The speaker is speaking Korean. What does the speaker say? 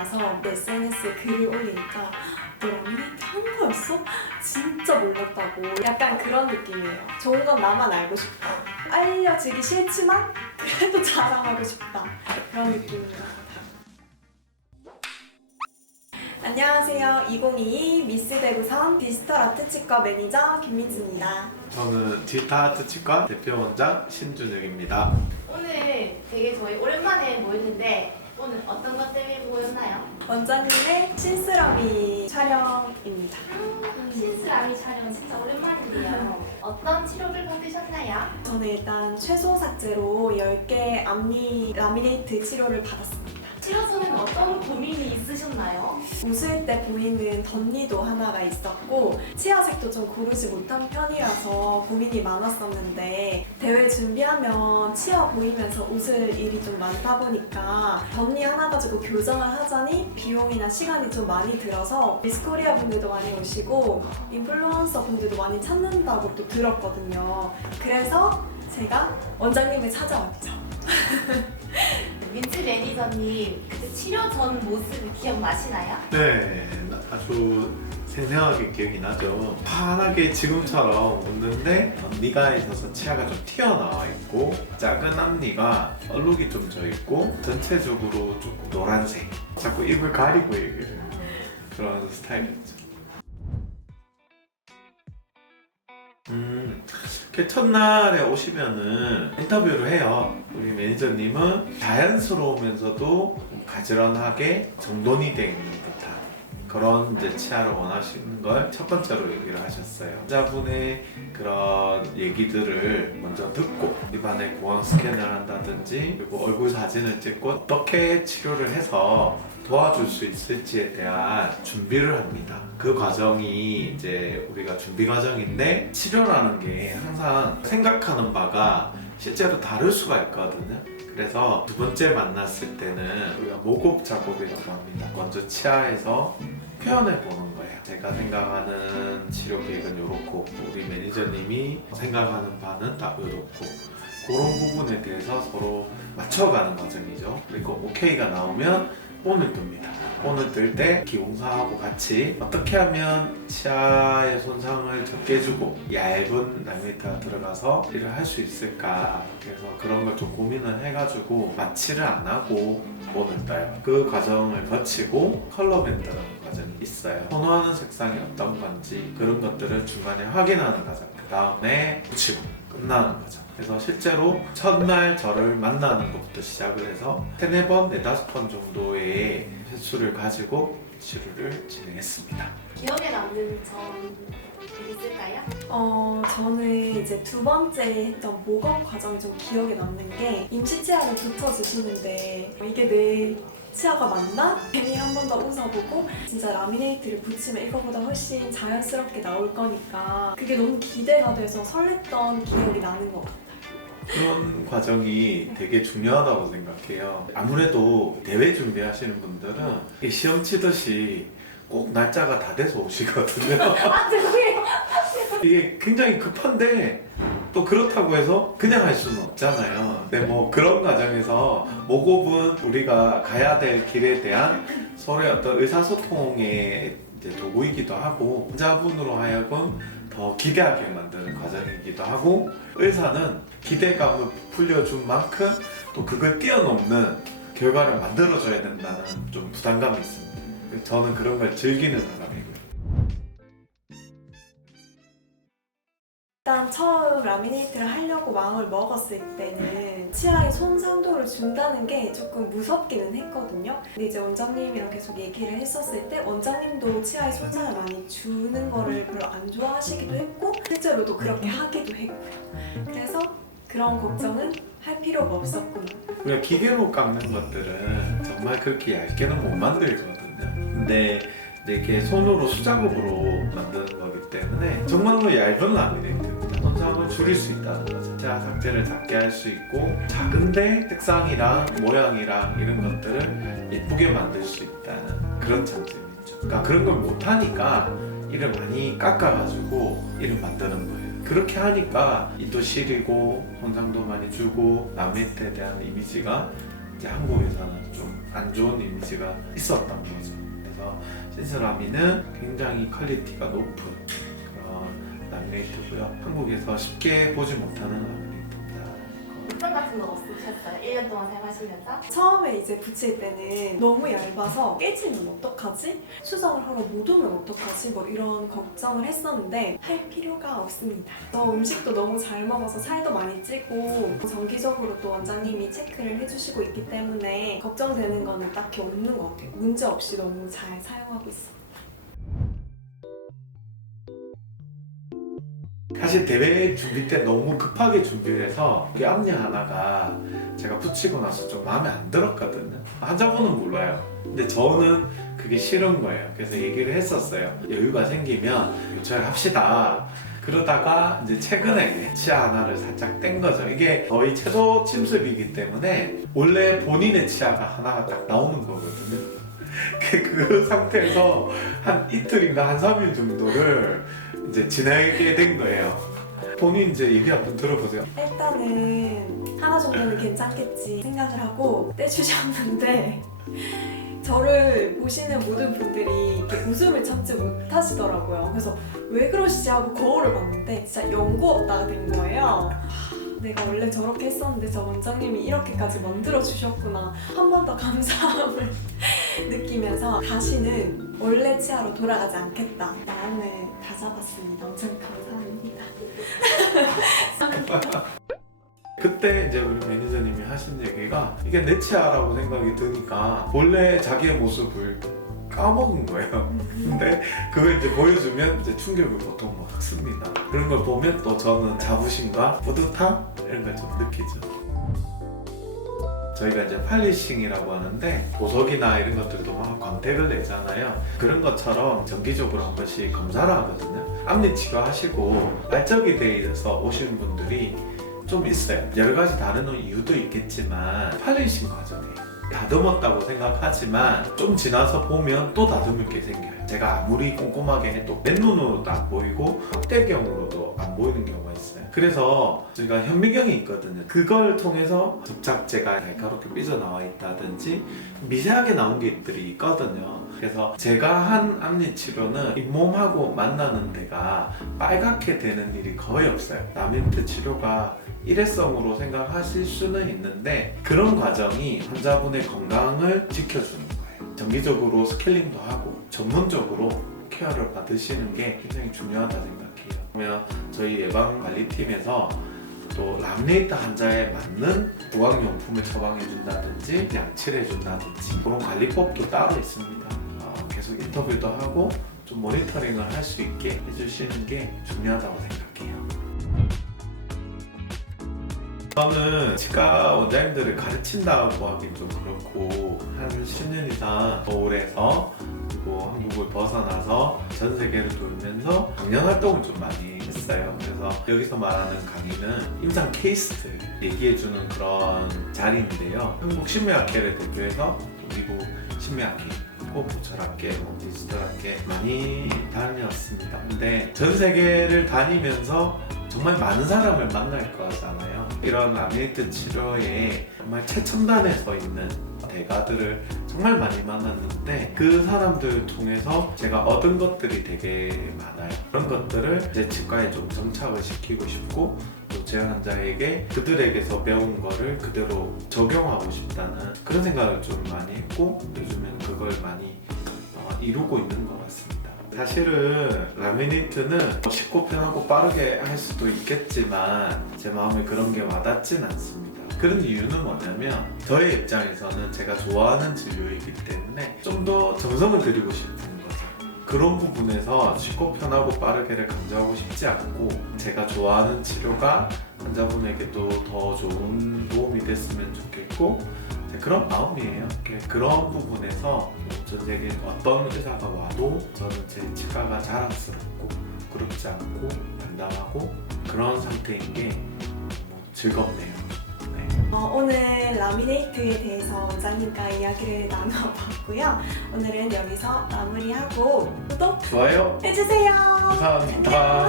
나서 SNS에 글을 올리니까 너 라미네이트 한 거였어? 진짜 몰랐다고. 약간 그런 느낌이에요. 좋은 건 나만 알고 싶다. 알려지기 싫지만 그래도 자랑하고 싶다. 그런 느낌인 것 같아요. 안녕하세요. 2022 미스 대구선 디지털 아트치과 매니저 김민수입니다. 저는 디지털 아트치과 대표원장 신준혁입니다. 오늘 되게 저희 오랜만에 모였는데 오늘 어떤 것 때문에 모였나요? 원장님의 신스라미 촬영입니다. 신스라미 촬영 진짜 오랜만이에요. 어떤 치료를 받으셨나요? 저는 일단 최소 삭제로 10개 앞니 라미네이트 치료를 받았습니다. 치료 전에는 어떤 고민이 있으셨나요? 웃을 때 보이는 덧니도 하나가 있었고 치아색도 좀 고르지 못한 편이라서 고민이 많았었는데 대회 준비하면 치아 보이면서 웃을 일이 좀 많다 보니까 덧니 하나 가지고 교정을 하자니 비용이나 시간이 좀 많이 들어서 미스코리아 분들도 많이 오시고 인플루언서 분들도 많이 찾는다고 또 들었거든요. 그래서 제가 원장님을 찾아왔죠. 민지 매니저님 그때 치료 전 모습 기억나시나요? 네, 아주 생생하게 기억이 나죠. 환하게 지금처럼 웃는데 앞니가 있어서 치아가 좀 튀어나와 있고 작은 앞니가 얼룩이 좀 져 있고 전체적으로 조금 노란색. 자꾸 입을 가리고 얘기를 해요. 그런 스타일이었죠. 이렇게 첫날에 오시면은 인터뷰를 해요. 우리 매니저님은 자연스러우면서도 가지런하게 정돈이 되어 있는 듯한 그런 이제 치아를 원하시는 걸 첫 번째로 얘기를 하셨어요. 환자분의 그런 얘기들을 먼저 듣고 입안에 고황 스캔을 한다든지 그리고 얼굴 사진을 찍고 어떻게 치료를 해서 도와줄 수 있을지에 대한 준비를 합니다. 그 과정이 이제 우리가 준비 과정인데 치료라는 게 항상 생각하는 바가 실제로 다를 수가 있거든요. 그래서 두 번째 만났을 때는 우리가 모곡 작업이라고 합니다. 먼저 치아에서 표현해 보는 거예요. 제가 생각하는 치료 계획은 이렇고 우리 매니저님이 생각하는 바는 다 이렇고 그런 부분에 대해서 서로 맞춰가는 과정이죠. 그리고 오케이가 나오면 본을 뜹니다. 본을 뜰 때 기공사하고 같이 어떻게 하면 치아의 손상을 적게 해주고 얇은 라미네이트가 들어가서 일을 할 수 있을까. 그래서 그런 걸 좀 고민을 해가지고 마취를 안 하고 본을 떠요. 그 과정을 거치고 컬러 밴드라는 과정이 있어요. 선호하는 색상이 어떤 건지 그런 것들을 중간에 확인하는 과정. 그 다음에 붙이고 끝나는 거죠. 그래서 실제로 첫날 저를 만나는 것부터 시작을 해서 3-4번, 4-5번 정도의 횟수를 가지고 치료를 진행했습니다. 기억에 남는 점 있을까요? 저는 이제 두 번째 했던 모검 과정이 좀 기억에 남는 게 임시 치아를 붙여주시는데 이게 내 치아가 맞나? 괜히 한 번 더 웃어보고 진짜 라미네이트를 붙이면 이거보다 훨씬 자연스럽게 나올 거니까 그게 너무 기대가 돼서 설렜던 기억이 나는 것 같아요. 그런 과정이 되게 중요하다고 생각해요. 아무래도 대회 준비하시는 분들은 이게 시험 치듯이 꼭 날짜가 다 돼서 오시거든요. 아 죄송해요. 이게 굉장히 급한데 또 그렇다고 해서 그냥 할 수는 없잖아요. 근데 뭐 그런 과정에서 모곡은 우리가 가야 될 길에 대한 서로의 어떤 의사소통의 이제 도구이기도 하고 환자분으로 하여금 더 기대하게 만드는 과정이기도 하고 의사는 기대감을 풀려준 만큼 또 그걸 뛰어넘는 결과를 만들어줘야 된다는 좀 부담감이 있습니다. 저는 그런 걸 즐기는 사람이고요. 일단 처음 라미네이트를 하려고 마음을 먹었을 때는 치아에 손상도를 준다는 게 조금 무섭기는 했거든요. 근데 이제 원장님이랑 계속 얘기를 했었을 때 원장님도 치아에 손상을 많이 주는 거를 별로 안 좋아하시기도 했고 실제로도 그렇게 하기도 했고요. 그래서 그런 걱정은 할 필요가 없었구나. 우리가 기계로 깎는 것들은 정말 그렇게 얇게는 못 만들거든요. 근데 이렇게 손으로 수작업으로 만드는 거기 때문에 정말로 얇은 라미네이트입니다. 손상을 줄일 수 있다는 거죠. 치아 삭제를 작게 할 수 있고 작은데 색상이랑 모양이랑 이런 것들을 예쁘게 만들 수 있다는 그런 장점이 있죠. 그러니까 그런 걸 못하니까 이를 많이 깎아가지고 이를 만드는 거예요. 그렇게 하니까 이도 시리고 손상도 많이 주고 라미네이트에 대한 이미지가 이제 한국에서는 좀 안 좋은 이미지가 있었던 거죠. 그래서 신스라미는 굉장히 퀄리티가 높은 그런 라미네이트고요. 한국에서 쉽게 보지 못하는 라미네이트입니다. 불편 같은 거 없으셨어요? 1년 동안 사용하시면서? 처음에 이제 붙일 때는 너무 얇아서 깨지면 어떡하지? 수정을 하러 못 오면 어떡하지? 뭐 이런 걱정을 했었는데 할 필요가 없습니다. 음식도 너무 잘 먹어서 살도 많이 찌고 정기적으로 또 원장님이 체크를 해주시고 있기 때문에 걱정되는 거는 딱히 없는 것 같아요. 문제 없이 너무 잘 사용하고 있어요. 사실 대회 준비 때 너무 급하게 준비를 해서 이 앞니 하나가 제가 붙이고 나서 좀 마음에 안 들었거든요. 환자분은 몰라요. 근데 저는 그게 싫은 거예요. 그래서 얘기를 했었어요. 여유가 생기면 교체를 합시다. 그러다가 이제 최근에 치아 하나를 살짝 뗀 거죠. 이게 거의 최소 침습이기 때문에 원래 본인의 치아가 하나가 딱 나오는 거거든요. 그 상태에서 한 이틀인가 한 3일 정도를 이제 지내게 된 거예요. 본인 이제 얘기 한번 들어보세요. 일단은 하나 정도는 괜찮겠지 생각을 하고 떼주셨는데 저를 보시는 모든 분들이 이렇게 웃음을 참지 못하시더라고요. 그래서 왜 그러시지 하고 거울을 봤는데 진짜 연고 없다가 된 거예요. 내가 원래 저렇게 했었는데 저 원장님이 이렇게까지 만들어 주셨구나. 한 번 더 감사함을 느끼면서 다시는 원래 치아로 돌아가지 않겠다. 마음을 다 잡았습니다. 엄청 감사합니다. 그때 이제 우리 매니저님이 하신 얘기가 이게 내 치아라고 생각이 드니까 원래 자기의 모습을 까먹은 거예요. 근데 그걸 이제 보여주면 이제 충격을 보통 받습니다. 그런 걸 보면 또 저는 자부심과 뿌듯함 이런 걸 좀 느끼죠. 저희가 이제 팔리싱이라고 하는데 보석이나 이런 것들도 막 광택을 내잖아요. 그런 것처럼 정기적으로 한 번씩 검사를 하거든요. 앞니 치료하시고 날적이 돼 있어서 오시는 분들이 좀 있어요. 여러 가지 다른 이유도 있겠지만 팔리싱 과정이에요. 다듬었다고 생각하지만 좀 지나서 보면 또 다듬을 게 생겨요. 제가 아무리 꼼꼼하게 해도 맨눈으로도 안 보이고 확대경으로도 안 보이는 경우가 있어요. 그래서 저희가 현미경이 있거든요. 그걸 통해서 접착제가 날카롭게 삐져나와 있다든지 미세하게 나온 게들이 있거든요. 그래서 제가 한 앞니 치료는 잇몸하고 만나는 데가 빨갛게 되는 일이 거의 없어요. 라미네이트 치료가 일회성으로 생각하실 수는 있는데 그런 과정이 환자분의 건강을 지켜주는 거예요. 정기적으로 스케일링도 하고 전문적으로 케어를 받으시는 게 굉장히 중요하다 생각해요. 그러면 저희 예방관리팀에서 또 라미네이트 환자에 맞는 보강용품을 처방해준다든지 양치를 해준다든지 그런 관리법도 따로 있습니다. 계속 인터뷰도 하고 좀 모니터링을 할 수 있게 해주시는 게 중요하다고 생각해요. 저는 치과 원장님들을 가르친다고 하긴 좀 그렇고 한 10년 이상 서울에서 그리고 한국을 벗어나서 전 세계를 돌면서 강연 활동을 좀 많이 했어요. 그래서 여기서 말하는 강의는 임상 케이스들 얘기해주는 그런 자리인데요. 한국 신묘학회를 대표해서 미국 신묘학회 보철학회, 디지털학회 많이 다녔습니다. 근데 전 세계를 다니면서 정말 많은 사람을 만날 거잖아요. 이런 라미네이트 치료에 정말 최첨단에 서 있는 대가들을 정말 많이 만났는데 그 사람들을 통해서 제가 얻은 것들이 되게 많아요. 그런 것들을 제 치과에 좀 정착을 시키고 싶고 또 제 환자에게 그들에게서 배운 거를 그대로 적용하고 싶다는 그런 생각을 좀 많이 했고 요즘엔 그걸 많이 이루고 있는 것 같습니다. 사실은 라미네이트는 쉽고 편하고 빠르게 할 수도 있겠지만 제 마음에 그런 게 와닿진 않습니다. 그런 이유는 뭐냐면 저의 입장에서는 제가 좋아하는 진료이기 때문에 좀 더 정성을 들이고 싶은 거죠. 그런 부분에서 쉽고 편하고 빠르게를 강조하고 싶지 않고 제가 좋아하는 치료가 환자분에게도 더 좋은 도움이 됐으면 좋겠고 그런 마음이에요. 그런 부분에서 전 세계 어떤 의사가 와도 저는 제 치과가 자랑스럽고 부끄럽지 않고 담담하고 그런 상태인 게 즐겁네요. 네. 오늘 라미네이트에 대해서 원장님과 이야기를 나눠봤고요. 오늘은 여기서 마무리하고 구독 좋아요 해주세요. 감사합니다.